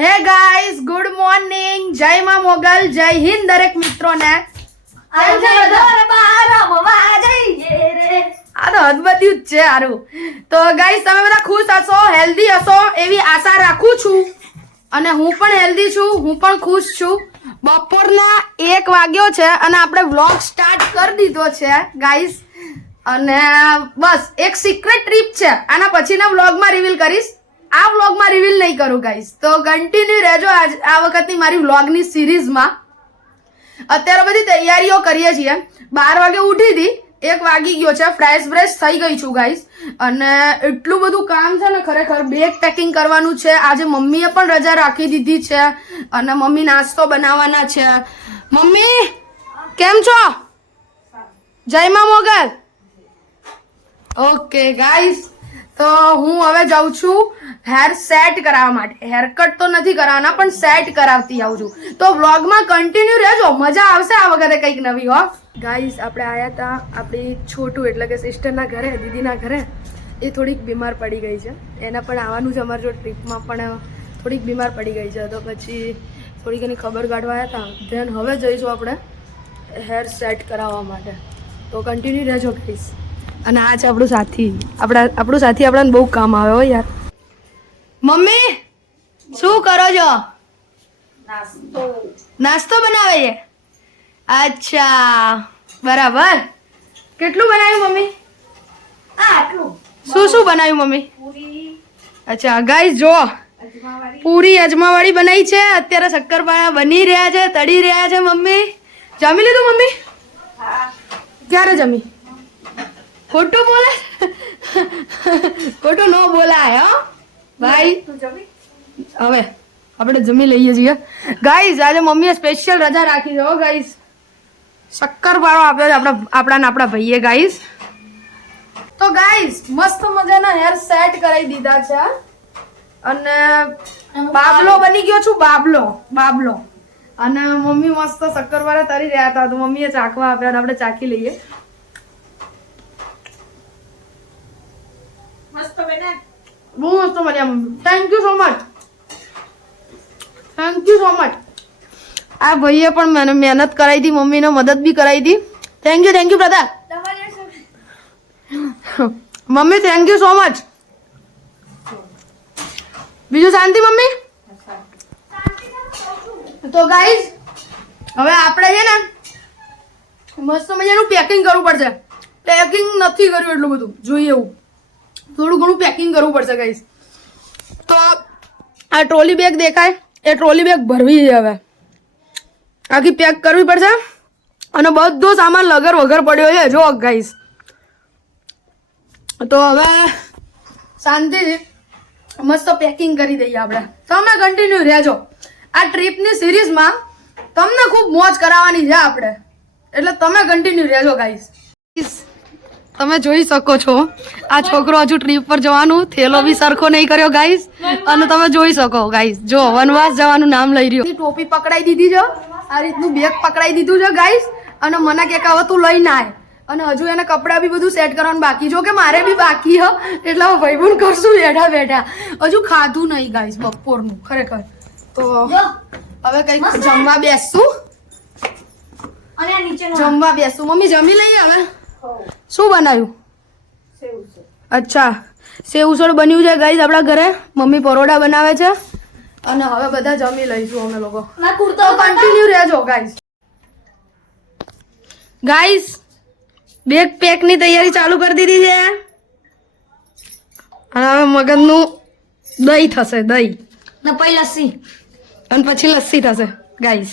હે guys, good morning. જય માં મોગલ, જય હિન્દ દરેક મિત્રોને. આ તો હદબદ્યું જ છે હારું. તો ગાઈસ, તમે બધા ખુશ હશો, હેલ્ધી હશો એવી આશા રાખું છું. અને હું પણ હેલ્ધી છું, હું પણ ખુશ છું. બપોરના 1 વાગ્યો છે અને આપણે વ્લોગ સ્ટાર્ટ કરી દીધો છે ગાઈસ. અને બસ એક સિક્રેટ ટ્રીપ છે, આના પછીના વ્લોગમાં રિવીલ કરીશ. આ વ્લોગમાં રિવીલ નહીં કરું ગાઈસ, તો કન્ટિન્યુ રહેજો આ વખતની મારી વ્લોગની સિરીઝમાં. અત્યારે બધી તૈયારીઓ કરીએ છીએ. 12 વાગે ઉઠી હતી, 1 વાગી ગયો છે, ફ્રેશ બ્રેશ થઈ ગઈ છું ગાઈસ. અને એટલું બધું કામ છે ને, ખરેખર બેગ પેકિંગ કરવાનું છે. આજે મમ્મીએ પણ રજા રાખી દીધી છે અને મમ્મી નાસ્તો બનાવવાના છે. મમ્મી કેમ છો? જય માં મોગલ. ઓકે ગાઈસ, તો હું હવે જાઉં છું હેર સેટ કરાવવા માટે. હેરકટ તો નથી કરાવવાના, પણ સેટ કરાવતી આવું છું. તો વ્લોગમાં કન્ટિન્યુ રહેજો, મજા આવશે આ વખતે કંઈક નવી. હો ગાઈસ, આપણે આવ્યા હતા આપણી છોટું એટલે કે સિસ્ટરના ઘરે, દીદીના ઘરે. એ થોડીક બીમાર પડી ગઈ છે, એને પણ આવવાનું છે અમારી જો ટ્રીપમાં, પણ થોડીક બીમાર પડી ગઈ છે. તો પછી થોડીક એની ખબર કાઢવા આવ્યા હતા. ધેન હવે જઈશું આપણે હેર સેટ કરાવવા માટે. તો કન્ટિન્યુ રહેજો ગાઈસ. અને આ છે આપણું સાથી. આપણું સાથી આપણને બહુ કામ આવે હો યાર. મમ્મી શું કરો છો? નાસ્તો બનાવે છે. અચ્છા, બરાબર. કેટલું બનાવ્યું મમ્મી? શું શું બનાવ્યું મમ્મી? અચ્છા ગાઈસ, જો પૂરી અજમાવાળી બનાવી છે. અત્યારે શક્કરપારા બની રહ્યા છે, તળી રહ્યા છે. મમ્મી જમી લીધું? મમ્મી ક્યારે જમી? ખોટું બોલે, ખોટું ન બોલાય હો ભાઈ. હવે આપણે જમી લઈએ છીએ ગાઈસ. આજે મમ્મીએ સ્પેશિયલ રજા રાખી છે હો ગાઈસ. શક્કરપારો આપ્યો છે આપણા ભાઈએ ગાઈસ. તો ગાઈસ, મસ્ત મજાના હેર સેટ કરાવી દીધા છે અને બાબલો બની ગયો છું, બાબલો. અને મમ્મી મસ્ત શક્કરપારા તરી રહ્યા હતા, તો મમ્મીએ ચાખવા આપ્યા, આપણે ચાખી લઈએ. બહુ મસ્ત મજા. Thank you so much, thank you so much. આ ભાઈએ પણ મહેનત કરાવી હતી, મમ્મીને મદદ બી કરાવી હતી. Thank you brother. Mummy thank you so much. બીજું શાંતિ મમ્મી? તો ગાઈઝ, હવે આપણે છે ને મસ્ત મજાનું પેકિંગ કરવું પડશે. પેકિંગ નથી કર્યું એટલું બધું, જોઈએ એવું થોડું ઘણું પેકિંગ કરવું પડશે ગાઈસ. તો આ ટ્રોલી બેગ દેખાય, એ ટ્રોલી બેગ ભરવી છે. હવે આખી પેક કરવી પડશે. અને બધો સામાન લગર વગર પડ્યો છે જો ગાઈસ. તો હવે શાંતિથી મસ્ત પેકિંગ કરી દઈએ આપણે. તમે કન્ટિન્યુ રહેજો. આ ટ્રીપની સિરીઝમાં તમને ખૂબ મોજ કરાવવાની છે આપણે, એટલે તમે કન્ટિન્યુ રહેજો ગાઈસ. તમે જોઈ શકો છો આ છોકરો હજુ ટ્રીપ પર જવાનું થેલો બી સરખો નહીં કર્યો ગાઈસ. અને તમે જોઈ શકો ગાઈસ, જો વનવાસ જવાનું નામ લઈ રહ્યો. ટોપી પકડાઈ દીધી છે, આ રીતનું બેગ પકડાઈ દીધું છે ગાઈસ. અને મને કે હવે તું લઈને આય. અને હજુ એને કપડાં બી બધું સેટ કરવાનું બાકી. જો કે મારે બી બાકી હ, એટલે હવે ભાઈબંધ કરશું બેઠા. હજુ ખાધું નહીં ગાઈસ બપોરનું ખરેખર. તો હવે કંઈક જમવા બેસશું. મમ્મી જમી લઈએ હવે. શું બનાવ્યું? અચ્છા, સેવ ઉસળ બન્યું છે ગાઈસ આપણા ઘરે. મમ્મી પરોડા બનાવે છે અને હવે બધા જમી લઈશું અમે લોકો. કન્ટિન્યુ રહેજો ગાઈસ. બેગ પેકની તૈયારી ચાલુ કરી દીધી છે. અને હવે મગજનું દહીં થશે, દહીં ને પછી લસ્સી, અને પછી લસ્સી થશે ગાઈસ.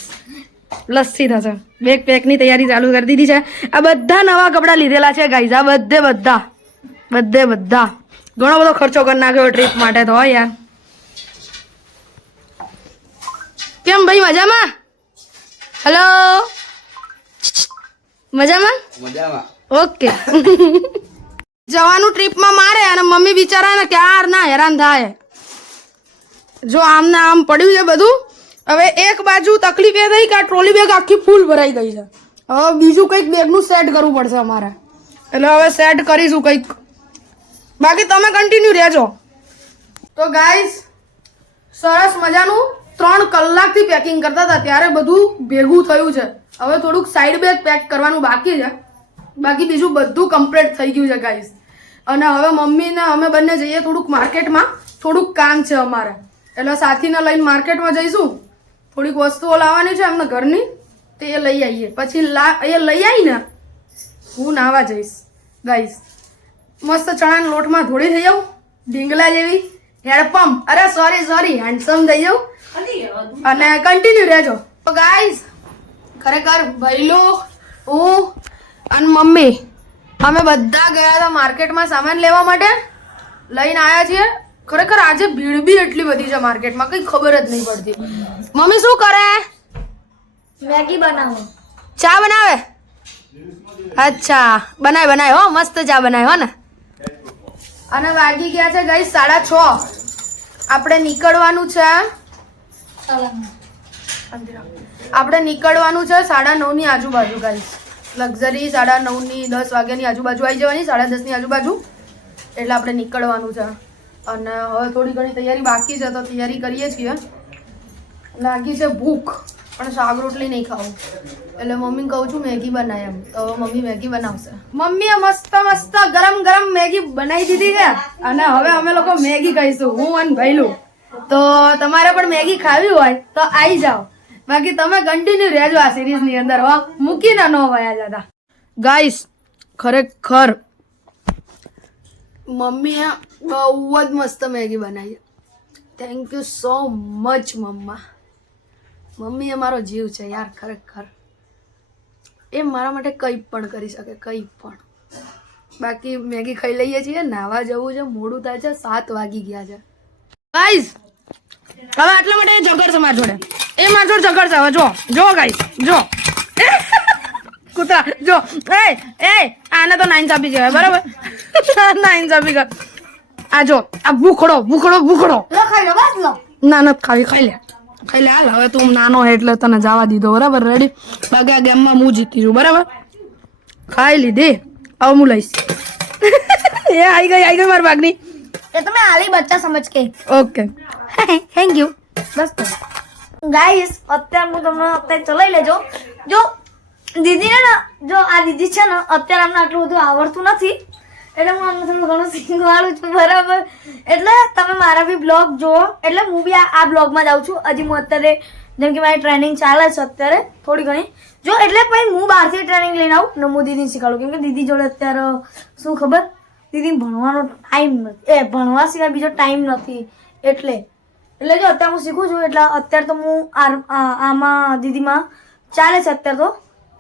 લસ્સી થશે. બેગ પેકની તૈયારી ચાલુ કરી દીધી છે. આ બધા નવા કપડાં લીધેલા છે ગાઈઝ. આ બધા ઘણો બધો ખર્ચો કરી નાખ્યો ટ્રીપ માટે તો યાર. કેમ ભાઈ, મજામાં? હેલો, મજામાં? ઓકે. જવાનું ટ્રીપમાં મારે અને મમ્મી બિચારા ને ક્યાર ના હેરાન થાય. જો આમ ને આમ પડ્યું છે બધું. હવે એક બાજુ તકલીફ એ થઈ કે આ ટ્રોલી બેગ આખી ફૂલ ભરાઈ ગઈ છે. હવે બીજું કંઈક બેગનું સેટ કરવું પડશે અમારે, એટલે હવે સેટ કરીશું કંઈક. બાકી તમે કન્ટિન્યુ રહેજો. તો ગાઈસ, સરસ મજાનું 3 કલાકથી પેકિંગ કરતા હતા ત્યારે બધું ભેગું થયું છે. હવે થોડુંક સાઈડ બેગ પેક કરવાનું બાકી છે, બાકી બીજું બધું કમ્પ્લીટ થઈ ગયું છે ગાઈસ. અને હવે મમ્મી ને અમે બંને જઈએ થોડુંક માર્કેટમાં, થોડુંક કામ છે અમારે, એટલે સાથીને લઈને માર્કેટમાં જઈશું. થોડીક વસ્તુઓ લાવવાની છે એમને ઘરની, તો એ લઈ આવીએ. પછી એ લઈ આવીને હું નાવા જઈશ ગાઈસ. મસ્ત ચણાના લોટમાં ધોળી થઈ જાઉં ઢીંગલા જેવી, હેડપંપ, અરે સોરી હેન્ડસમ થઈ જાઉં. અને કન્ટિન્યુ રહેજો. તો ગાઈસ ખરેખર ભૈલો, હું અને મમ્મી અમે બધા ગયા હતા માર્કેટમાં સામાન લેવા માટે, લઈને આવ્યા છીએ. ખરેખર આજે ભીડ બી એટલી બધી છે માર્કેટમાં, કઈ ખબર જ નહીં પડતી. મમ્મી શું કરે? મેગી બનાવો. ચા બનાવે? અચ્છા, બનાય હો, મસ્ત ચા બનાય હો ને. અને વાગી ગયા છે ગાઈસ 6:30. આપણે નીકળવાનું છે 9:30 ની આજુબાજુ ગાઈસ. લક્ઝરી 9:30 10 વાગ્યાની આજુબાજુ આવી જવાની, 10:30 ની આજુબાજુ, એટલે આપણે નીકળવાનું છે. અને હવે થોડી ઘણી તૈયારી બાકી છે, તો તૈયારી કરીએ છીએ. લાગી છે ભૂખ, પણ શાક રોટલી નહીં ખાવું, એટલે મમ્મીને કહું છું મેગી બનાય એમ. તો મમ્મી મેગી બનાવશે. મમ્મીએ મસ્ત ગરમ મેગી બનાવી દીધી છે, અને હવે અમે લોકો મેગી ખાઈશું, હું અને ભૈલું. તો તમારે પણ મેગી ખાવી હોય તો આવી જાઓ, બાકી તમે કન્ટિન્યુ રહેજો આ સિરીઝની અંદર, હો, મૂકીને ન વયા જતા. ગાઈસ ખરેખર મમ્મીએ બહુ જ મસ્ત મેગી બનાવી. Thank you so much mamma. Mummy એ મારો જીવ છે યાર, ખરેખર એ મારા માટે કંઈ પણ કરી શકે, કંઈ પણ. બાકી મેગી ખાઈ લઈએ છીએ, નાવા જવું છે, મોડું થાય છે, 7 વાગી ગયા છે ગાઈસ. હવે આટલા માટે ઝઘડ છે મારા જોડે, એ મારા જોડે ઝઘડ છે. હવે જો ગાઈસ, જો કૂતરા, જો એ આને તો નાઇન્સાફી કહેવાય, બરાબર? નાઇન્સાફી કર. આ જો આ ભૂખડો ખાઈ લો, બસ લો. ના નથી ખાઈ લે હાલ. હવે તું નાનો હે એટલે તને જવા દીધો, બરાબર? રેડી? બાકી આ ગેમમાં હું જીતી છું, બરાબર? ખાઈ લીધી, હવે હું લઈશ. એ આવી ગઈ મારી બાગની. એ તમે આલી બચ્ચા સમજ કે. Okay, thank you. Bus guys અત્યારે હું તમને અત્યારે ચલાવી લેજો. જો દીદીને ને, જો આ દીદી છે ને, અત્યારે અમને આટલું બધું આવડતું નથી, એટલે હું અમને થોડું ઘણું શીખવાડું છું, બરાબર? એટલે તમે મારા બી બ્લોગ જુઓ, એટલે હું બી આ બ્લોગમાં જાઉં છું. હજી હું અત્યારે, જેમ કે મારી ટ્રેનિંગ ચાલે છે અત્યારે થોડી ઘણી, જો એટલે પછી હું બહારથી ટ્રેનિંગ લઈને આવું ને હું દીદીને શીખવાડું. કેમ કે દીદી જોડે અત્યારે શું ખબર, દીદીને ભણવાનો ટાઈમ નથી, ભણવા સિવાય બીજો ટાઈમ નથી, એટલે જો અત્યારે હું શીખું છું. એટલે અત્યારે તો હું આમાં દીદીમાં ચાલે છે અત્યારે તો.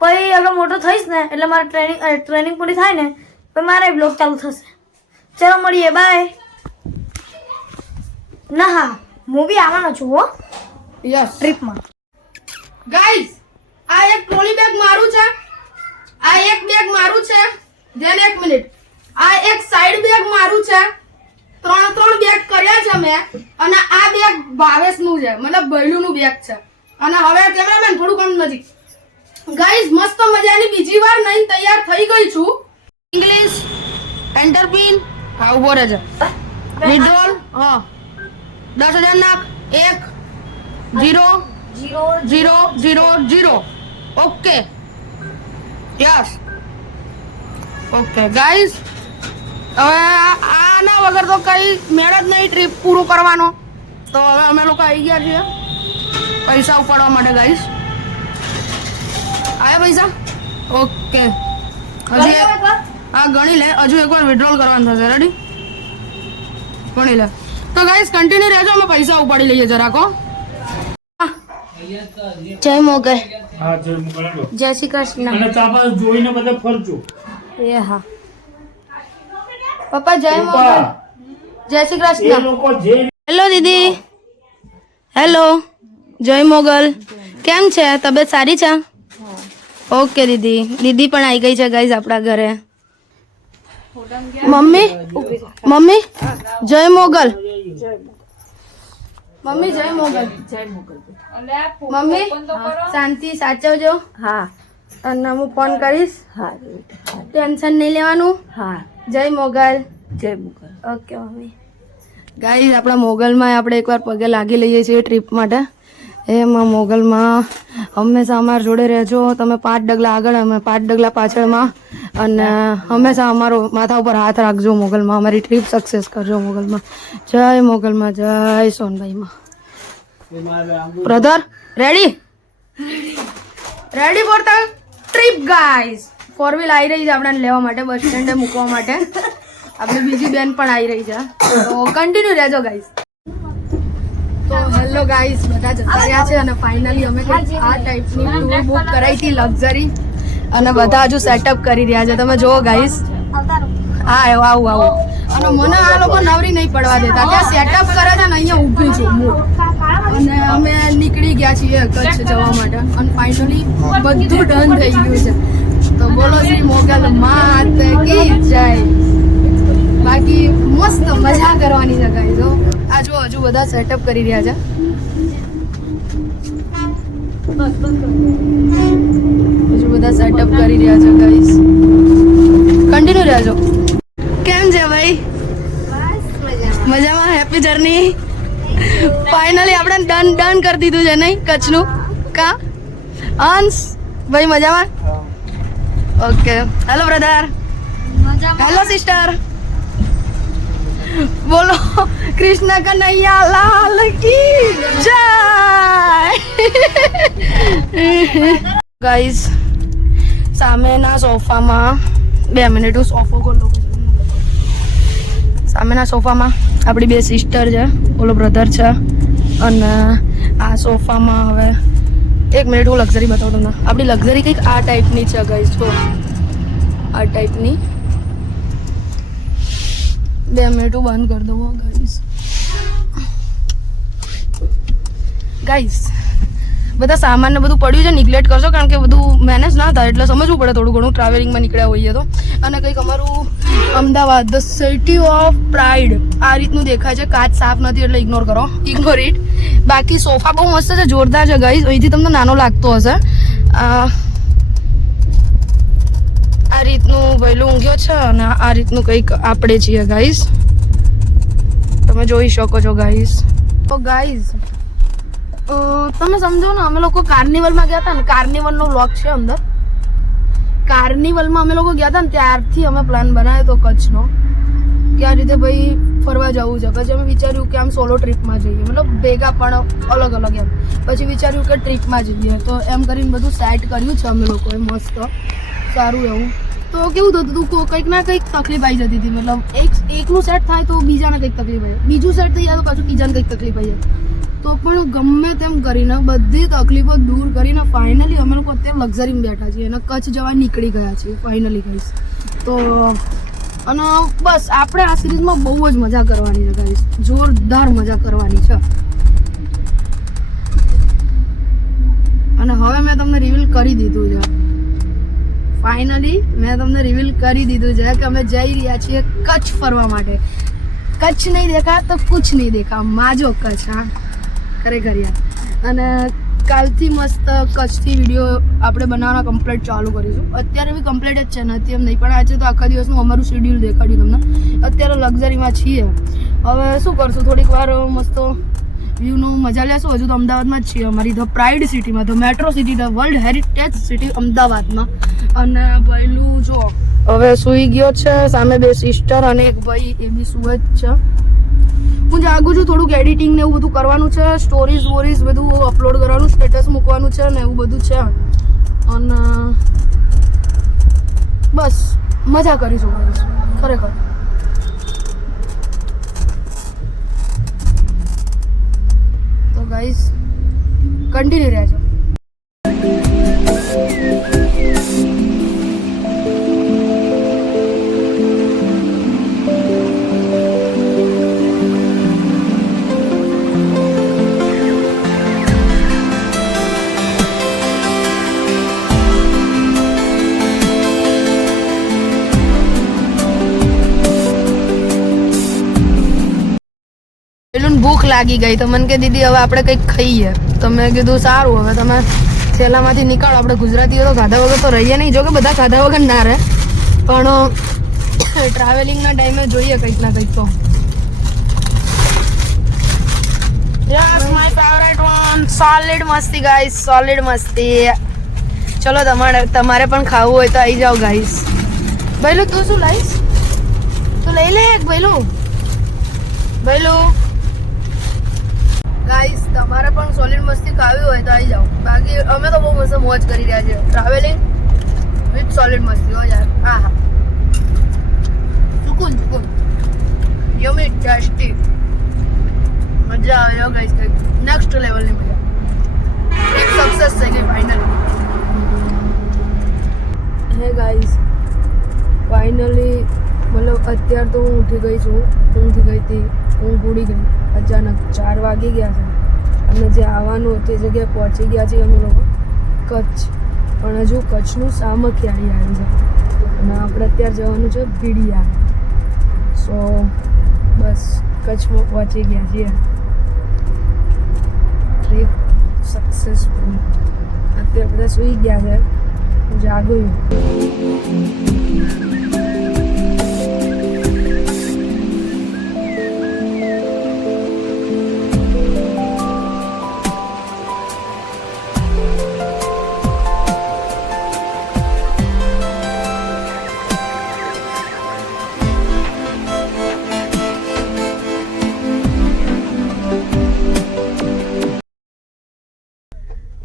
પછી અગર મોટો થઈશ ને, એટલે મારે ટ્રેનિંગ પૂરી થાય ને, પછી મારે બ્લોગ ચાલુ થશે. ચલો મળીએ, બાય. ના હા, હું બી આવવાનો છું હો, યસ, ટ્રીપમાં. ગાઈસ આ એક ટ્રોલી બેગ મારું છે, આ એક બેગ મારું છે, ધ્યાન 1 મિનિટ, આ એક સાઈડ બેગ મારું છે. 3 બેગ કર્યા છે મેં, અને આ બેગ ભાવેશનું છે, મતલબ ભૈલુનું બેગ છે. અને હવે કેમેરામેન થોડું કમ નજીક. ગાઈસ મસ્ત મજાની બીજી વાર નહીં તૈયાર થઈ ગઈ છું. ઇંગ્લિશ એન્ટર પિન હા ઉભો રહેજો. વિડ્રોલ હા 10,000 નાખ 1 0 0 0 0 ઓકે યસ ઓકે ગાઈસ. હવે આના વગર તો કઈ મેળ જ નહીં ટ્રીપ પૂરું કરવાનો. તો હવે અમે લોકો આવી ગયા છીએ પૈસા ઉપાડવા માટે. ગાઈસ આયા પૈસા ઓકે. હજી હા ગણી લે, હજુ એકવાર વિડ્રોલ કરવાનું થશે. રેડી ગણી લે. તો ગાઈસ કન્ટિન્યુ રહેજો, અમે પૈસા ઉપાડી લઈએ જરાક. હો જય મોગલ. હા જય મોગલ. જય શ્રી કૃષ્ણ. અને તાપા જોઈને બધા ફરજો. એ હા પપ્પા જય મોગલ. જય શ્રી એ કૃષ્ણ. લોકો જે હેલો દીદી. હેલો જય મોગલ. કેમ છે? તબિયત સારી છે? ઓકે દીદી. દીદી પણ આવી ગઈ છે ગાઈઝ આપણા ઘરે. મમ્મી મમ્મી જય મોગલ. મમ્મી જય મોગલ. મમ્મી શાંતિ સાચવજો. હા અને હું ફોન કરીશ. હા ટેન્શન નહીં લેવાનું. હા જય મોગલ. જય મોગલ. Okay mummy. ગાઈસ આપણા મોગલમાં આપણે એકવાર પગે લાગી લઈએ છીએ ટ્રીપ માટે. એમાં મોગલમાં હંમેશા અમારા જોડે રહેજો. તમે 5 ડગલા આગળ અમે 5 ડગલા પાછળમાં, અને હંમેશા અમારો માથા ઉપર હાથ રાખજો મોગલમાં. અમારી ટ્રીપ સક્સેસ કરજો મોગલમાં. જય મોગલમાં, જય સોનભાઈમાં. Brother ready ready for the trip guys. 4 wheel આવી રહી છે આપણને લેવા માટે, બસ સ્ટેન્ડે મૂકવા માટે. આપણી બીજી બેન પણ આવી રહી છે, તો કન્ટિન્યુ રહેજો ગાઈસ. તો હેલો ગાઈસ, બધા જતા રહ્યા છે અને ફાઇનલી અમે કંઈક આ ટાઈપની ટૂર બુક કરાવી હતી લક્ઝરી, અને બધા હજુ સેટઅપ કરી રહ્યા છે. તમે જુઓ ગાઈસ. હા આવું આવું. અને મને આ લોકો નવરી નહીં પડવા દેતા, ત્યાં સેટઅપ કરે છે ને અહીંયા ઊભી છું હું. અને અમે નીકળી ગયા છીએ કચ્છ જવા માટે, અને ફાઇનલી બધું ડન થઈ ગયું છે. તો બોલો શ્રી મોગલ માત કી જય. બાકી મસ્ત મજા કરવાની છે ગાઈસ. આ જો હજુ બધા સેટઅપ કરી રહ્યા છે. હજુ બધા સેટઅપ કરી રહ્યા છે ગાઈસ. કન્ટિન્યુ રહેજો. કેમ છે ભાઈ? મજામાં? Happy journey. ફાઇનલી આપણે ડન કરી દીધું છે નહીં કચ્છનું? કા અંશ ભાઈ મજામાં? Okay. Hello brother. Hello sister. બોલો કૃષ્ણ કનૈયા લાલ કી જય. ગાઈસ સામેના સોફામાં 2 મિનિટ હું સોફો ખોલું. સામેના સોફામાં આપણી 2 સિસ્ટર છે, ઓલો બ્રધર છે, અને આ સોફામાં હવે 1 મિનિટ હું લક્ઝરી બતાવું તમને. આપણી લક્ઝરી કંઈક આ ટાઈપની છે ગાઈસ. જો આ ટાઈપની. 2 મિનિટ હું બંધ કરી દઉં ગાઈસ. બધા સામાન ને બધું પડ્યું છે, નિગ્લેક્ટ કરશો કારણ કે બધું મેનેજ ના થાય, એટલે સમજવું પડે થોડું ઘણું ટ્રાવેલિંગમાં નીકળ્યા હોઈએ તો. અને કંઈક અમારું Ahmedabad the city of pride આ રીતનું દેખાય છે. કાચ સાફ નથી એટલે ઇગ્નોર કરો, ઇગ્નોર ઇટ. બાકી સોફા બહુ મસ્ત છે, જોરદાર છે ગાઈસ. અહીંથી તમને નાનો લાગતો હશે. આ રીતનું વહેલું ઊંઘ્યો છે, અને આ રીતનું કંઈક આપણે છીએ ગાઈસ. તમે જોઈ શકો છો ગાઈસ. તો ગાઈસ તમે સમજો ને, અમે લોકો કાર્નિવલમાં ગયા હતા ને, કાર્નિવલનો વ્લોગ છે અંદર. કાર્નિવલમાં અમે લોકો ગયા હતા ને, ત્યારથી અમે પ્લાન બનાવ્યો હતો કચ્છનો, કે આ રીતે ભાઈ ફરવા જવું છે. પછી અમે વિચાર્યું કે આમ સોલો ટ્રીપમાં જઈએ, મતલબ ભેગા પણ અલગ અલગ એમ. પછી વિચાર્યું કે ટ્રીપમાં જઈએ, તો એમ કરીને બધું સેટ કર્યું છે અમે લોકોએ મસ્ત સારું એવું. તો કેવું થતું હતું, કંઈક ના કંઈક તકલીફ આવી જતી હતી. મતલબ એકનું સેટ થાય તો બીજાને કંઈક તકલીફ આવી જાય, બીજું સેટ થઈ જાય તો પાછું બીજાને કંઈક તકલીફ આવી જાય. તો પણ ગમે તેમ કરીને બધી તકલીફો દૂર કરીને ફાઇનલી અમે લોકો અત્યારે લક્ઝરીમાં બેઠા છીએ અને કચ્છ જવા નીકળી ગયા છીએ ફાઇનલી ગાઈસ. તો અને બસ આપણે આ સિરીઝમાં બહુ જ મજા કરવાની છે ગાઈસ, જોરદાર મજા કરવાની છે. અને હવે મેં તમને રિવીલ કરી દીધું છે, ફાઇનલી મેં તમને રિવીલ કરી દીધું છે કે અમે જઈ રહ્યા છીએ કચ્છ ફરવા માટે. કચ્છ નહીં દેખા તો કુછ નહીં દેખા, માજો કચ્છ. હા ખરેખર યાર. અને કાલથી મસ્ત કચ્છથી વિડીયો આપણે બનાવવાના કમ્પ્લીટ ચાલુ કરીશું. અત્યારે બી કમ્પ્લીટ જ છે, નથી એમ નહીં, પણ આજે તો આખા દિવસનું અમારું શેડ્યુલ દેખાડ્યું તમને. અત્યારે લક્ઝરીમાં છીએ. હવે શું કરશું, થોડીક વાર મસ્ત વ્યૂનો મજા લેશું. હજુ તો અમદાવાદમાં જ છીએ, અમારી ધ પ્રાઇડ સિટીમાં, the metro city, the world heritage city અમદાવાદમાં. અને ભાઈલું જો હવે સૂઈ ગયો છે, સામે 2 સિસ્ટર અને એક ભાઈ, એ બી સુવે જ છે. હું જાગું છું, થોડુંક એડિટિંગ ને એવું બધું કરવાનું છે, સ્ટોરીઝ વોરીઝ બધું અપલોડ કરવાનું, સ્ટેટસ મૂકવાનું છે ને એવું બધું છે. અને બસ મજા કરીશું ખરેખર. તો ગાઈસ કન્ટિન્યુ રહેજો. ભૂખ લાગી ગઈ તો મને કે દીદી હવે આપણે કંઈક ખાઈએ. તો મેં કીધું સારું, હવે તમે થેલામાંથી નીકાળો. આપણે ગુજરાતીઓ તો ખાધા વગર તો રહીએ નહીં, જો કે બધા ખાધા વગર ના રહે, પણ ટ્રાવેલિંગના ટાઈમે જોઈએ કંઈક ના કંઈક. તો yes my favourite one. Solid મસ્તી ગાઈસ, સોલિડ મસ્તી. ચલો તમારે પણ ખાવું હોય તો આવી જાઓ ગાઈસ. ભઈલું તું શું લાઈશ? તું લઈ લે એક ભઈલું. ગાઈસ તમારે પણ સોલિડ મસ્તી ખાવી હોય તો આવી જાઓ. બાકી અમે તો બહુ મસ્ત મોજ કરી રહ્યા છીએ. ટ્રાવેલિંગ વિથ સોલિડ મસ્તી. હો યાર, હા હા, સુકૂન. યમી ટેસ્ટી. મજા આવે હો ગાઈસ. નેક્સ્ટ લેવલની મજા. એક સક્સેસ થઈ ગઈ ફાઇનલી. હે ગાઈસ, ફાઇનલી મતલબ અત્યારે તો હું ઉઠી ગઈ છું. ઊંઘી ગઈ હતી, ઊંઘ ઉડી ગઈ. અચાનક 4 વાગી ગયા છે અને જે આવવાનું તે જગ્યાએ પહોંચી ગયા છીએ અમે લોકો કચ્છ. પણ હજુ કચ્છનું સામખિયાળી આવ્યું છે અને આપણે અત્યારે જવાનું છે ભીડિયા. સો બસ કચ્છમાં પહોંચી ગયા છીએ. Trip successful. અત્યારે બધા સૂઈ ગયા છે, હું જાગું.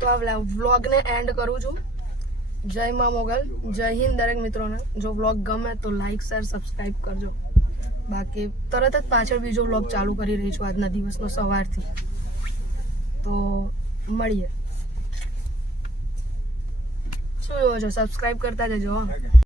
તો આ વ્લોગને એન્ડ કરું છું. જય મા મોગલ, જય હિન્દ દરેક મિત્રોને. જો વ્લોગ ગમે તો લાઈક શેર સબસ્ક્રાઈબ કરજો. બાકી તરત જ પાછળ બીજો વ્લોગ ચાલુ કરી રહી છું આજના દિવસનો સવારથી. તો મળીએ. શું એવો છો? સબસ્ક્રાઈબ કરતા જજો.